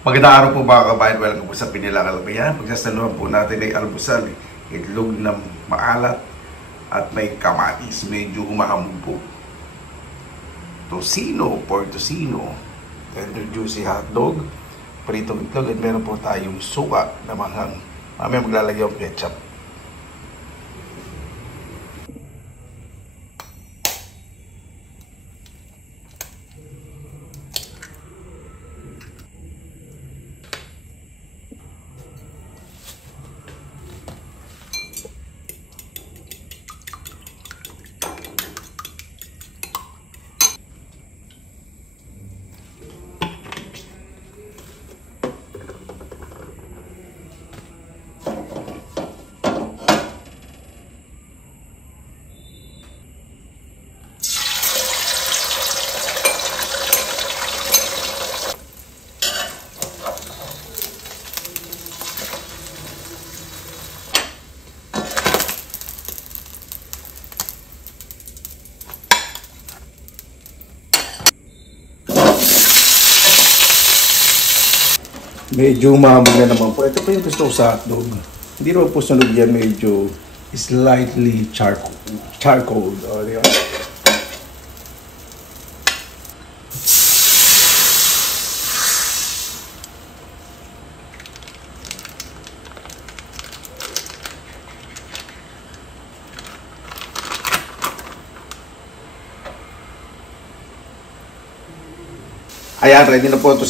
Magandang araw po mga kabayan, welcome po sa Pinilang-Albayan. Pagsasaluhan po natin ay almusal, itlog na maalat at may kamatis, medyo humahamog po. Tocino, pork tocino, tender juicy hotdog, pritong itlog, at meron po tayong suka na manghang. Mamaya maglalagay ang ketchup. Medyo mahamog na naman po. Ito po yung gusto ko sa hotdog. Hindi naman po sunog yan. Medyo slightly charcoal. O, di ba? Ayan, ready na po ito.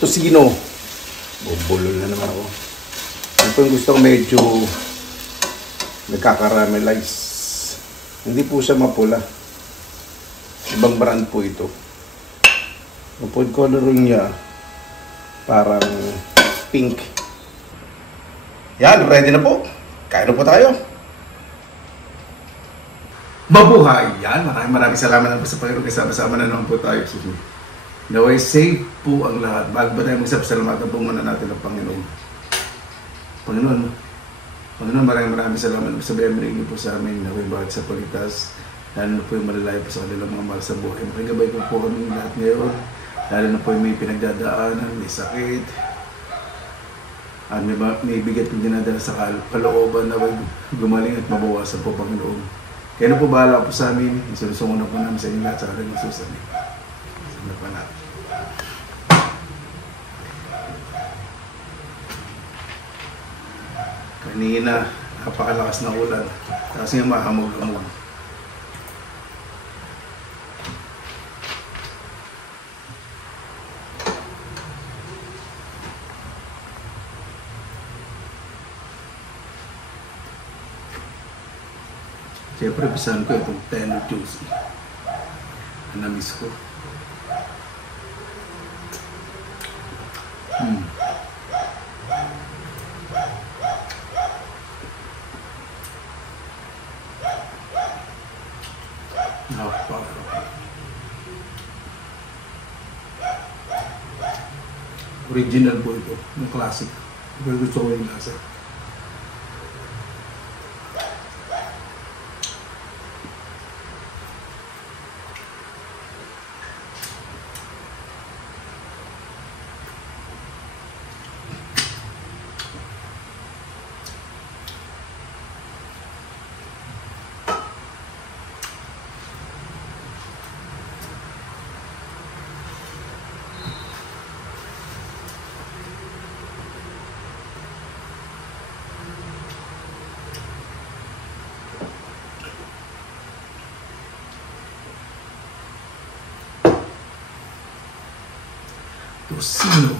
Tocino. Bubulol na naman ako. Ito po yung gusto ko medyo nagkakaramelize. Hindi po siya mapula. Ibang brand po ito. Ang food coloring niya parang pink. Yan, ready na po. Kain na po tayo. Mabuhay! Yan, maraming salamat na po sa Panginoon. Kasama-sama na naman po tayo. Naway safe po ang lahat. Bago ba tayo magsapasalamatan po muna natin ang Panginoon. Panginoon, maraming salamat sa biyaya niyo po sa amin. Naway bawat sa palitas. Lalo na po yung malalayo po sa kanilang mga mahal sa buhay. Makigabay po po kami lahat ngayon. Lalo na po yung may pinagdadaanan, may sakit. At may bigat yung dinadala sa kalooban na gumaling at mabawasan po Panginoon. Kaya na po bahala po sa amin. Isusunod na po namin sa inyo lahat sa kanilang susunod. Pa natin. Kanina napakalakas na ulan kasi mahamog-hamog. Siyempre pisahan ko itong tender juicy na na-miss ko. Original po ito, yung classic. Pero gusto ko yung lasa. Tocino.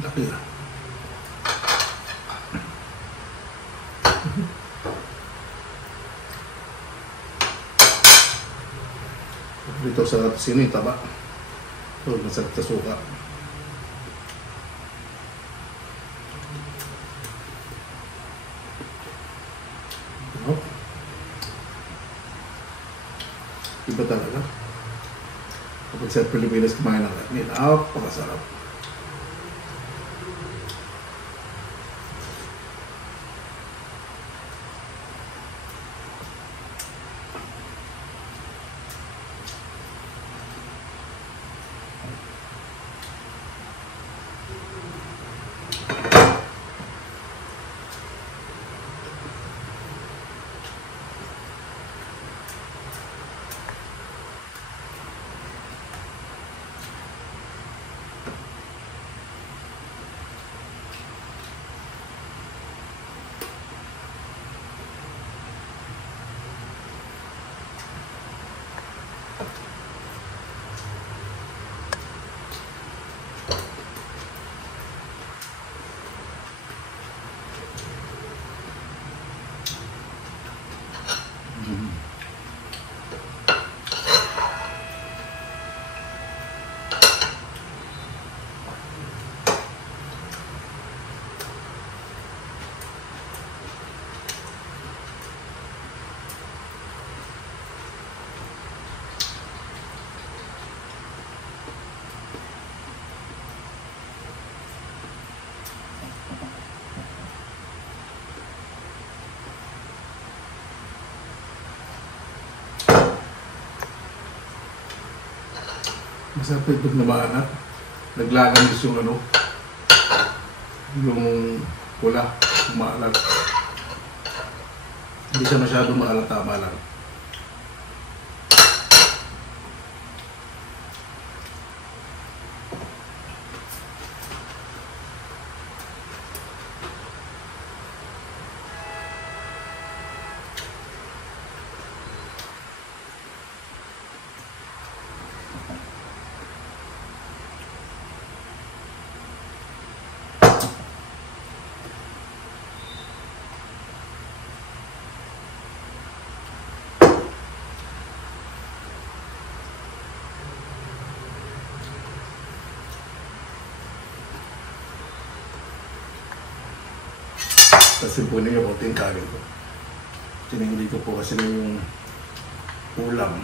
Laki na. Dito sa tocino yung taba. Ito, masarap sa suka. Iba talaga. Kapag sa Pilipinas kumain ng latnit, napakasarap. Masarap ito na maanat. Naglagamis yung ano, yung pula, maalat. Hindi siya masyadong maalat, tama lang. Kasi po ninyo konting kanin ko. Tinigli ko po kasi yung ulam.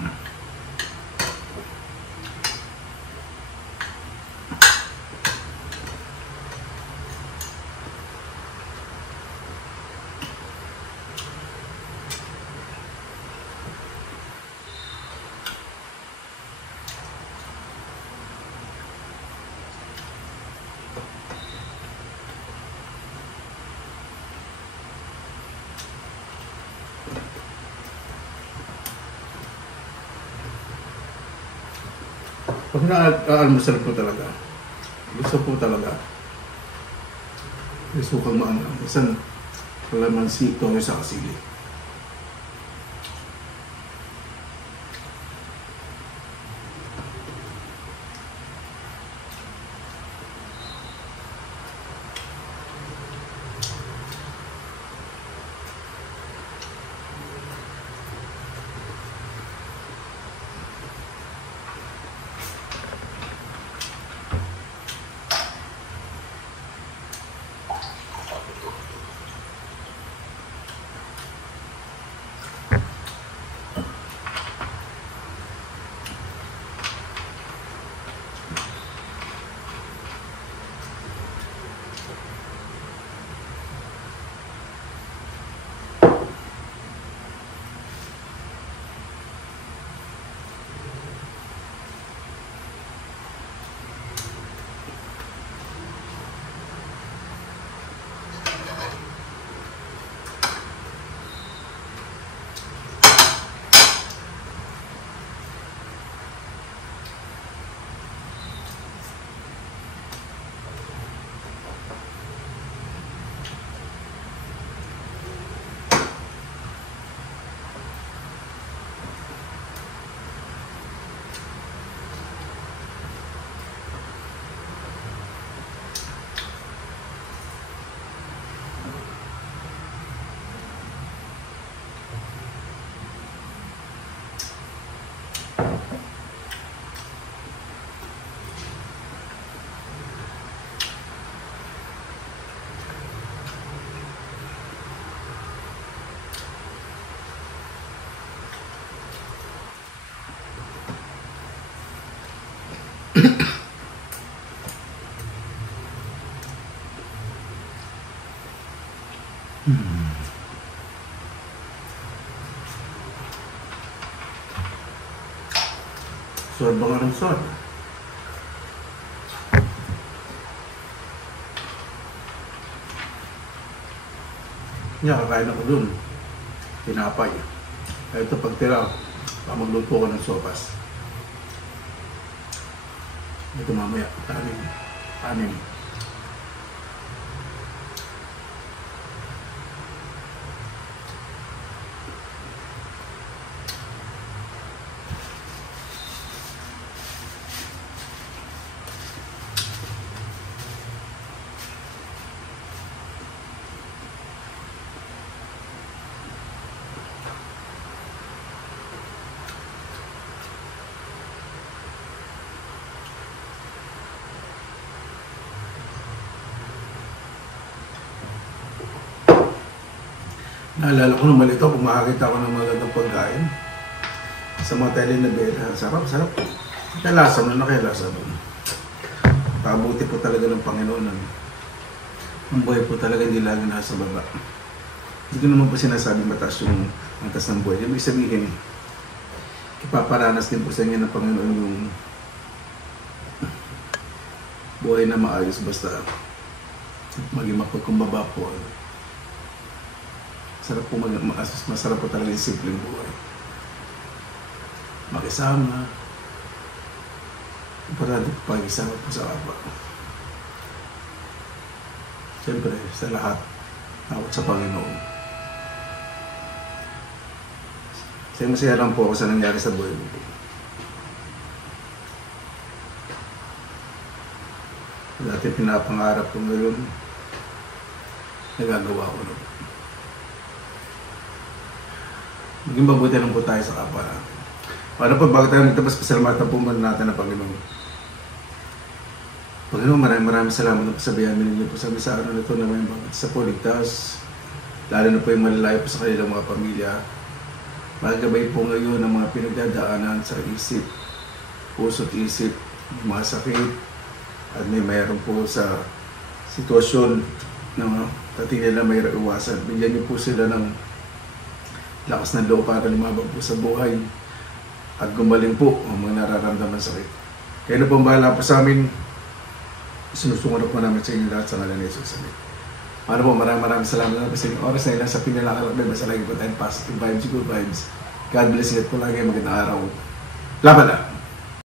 Pag na-almusal po talaga, gusto po talaga. Gusto kang maano. Minsan, kalamansi, toyo sa kasili. Suad ba nga ng suad? Kakain ako dun. Tinapay. Ito pagtira, magluto ko ng sopas. Ito mamaya, anim. Naalala ko nung malito kung makakita ko ng magandang pagkain sa mga telenovela. Sarap. Nakalasa mo, nakalasa mo. Pabuti po talaga ng Panginoon. Ang buhay po talaga hindi lagi nasa baba. Hindi ko naman po sinasabing mataas yung antas ng buhay. Ibig sabihin, ipaparanas din po sa inyo ng Panginoon yung buhay na maayos basta maging mapagkumbaba po. Sarap po masarap po talaga yung simpleng buhay. Makisama. Importante po pag-isama po sa kapwa. Siyempre, sa lahat, takot sa Panginoon. Kasi masaya lang po ako sa nangyari sa buhay ko po. Dati pinapangarap ko ngayon, nagagawa ko na po. Maging mabuti lang po tayo sa kapwa natin. Paano po, bago tayo magtapos, pasalamatan po muna natin ang Panginoon. Panginoon, maraming salamat na pasabihan ninyo po sa araw na ito na may mga sa po ligtas, lalo na po yung malalayo po sa kanilang mga pamilya. Magagabay po ngayon ang mga pinagdadaanan sa isip, puso't isip, mga sakit, at mayroon po sa sitwasyon na pati nila may iwasan. Bigyan niyo po sila ng lakas ng loob para lumabang po sa buhay at gumaling po ang mga nararamdaman sakit. Kaya na po ang bahala po sa amin. Sinusunod po namin sa inyo lahat sa ngalan ni Jesus. Ano po, maraming salamat na po sa inyong oras na ilang sa pinalakalak. Basta lagi po tayong positive vibes, good vibes. God bless you po lagi. Magandang araw. Laban na!